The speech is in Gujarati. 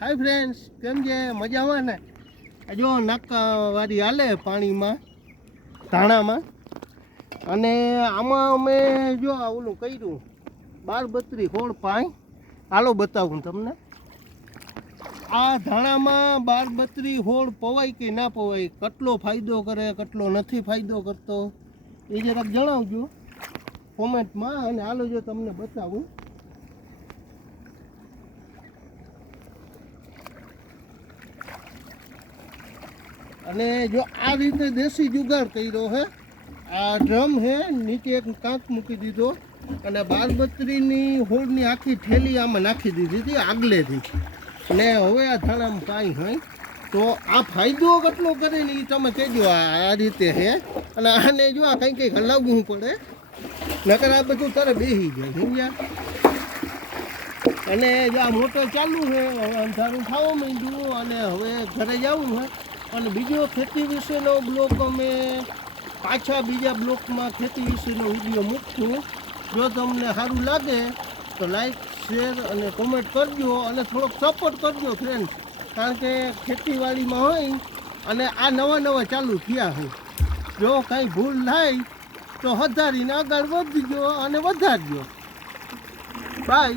હાય ફ્રેન્ડ્સ, કેમ છે? મજામાં ને? જો નાકાવાળી હાલે પાણીમાં ધાણામાં. અને આમાં અમે જો ઓલું કર્યું 12-32 ખોળ પાણી. હાલો બતાવું તમને. આ ધાણામાં 12-32 ખોળ પવાય કે ના પવાય, કેટલો ફાયદો કરે, કેટલો નથી ફાયદો કરતો, એ જરાક જણાવજો કોમેન્ટમાં. અને હાલો જો તમને બતાવું. અને જો આ રીતે દેશી જુગાડ કર્યો છે. આ ડ્રમ છે, નીચે એક કાંક મૂકી દીધો અને 12-32ની હોળની આખી થેલી આમાં નાખી દીધી હતી આગલેથી. ને હવે આ ધાણામાં કાંઈ હોય તો આ ફાયદો કેટલો કરે ને એ તમે કહેજો. આ રીતે છે અને આને જો આ કંઈક હલાવવું પડે, નકર આ બધું તારે બેસી જાય, સમજ્યા? અને જો આ મોટર ચાલુ છે, હવે અંધારું થવા માંડ્યું અને હવે ઘરે જવું છે. અને બીજો ખેતી વિશેનો બ્લોગ અમે પાછા બીજા બ્લોગમાં ખેતી વિશેનો વિડીયો મૂકશું. જો તમને સારું લાગે તો લાઈક, શેર અને કોમેન્ટ કરજો અને થોડોક સપોર્ટ કરજો ફ્રેન્ડ્સ. કારણ કે ખેતીવાડીમાં હોય અને આ નવા ચાલુ થયા હોય. જો કાંઈ ભૂલ થાય તો વધારીને આગળ વધજો અને વધારજો. બાય.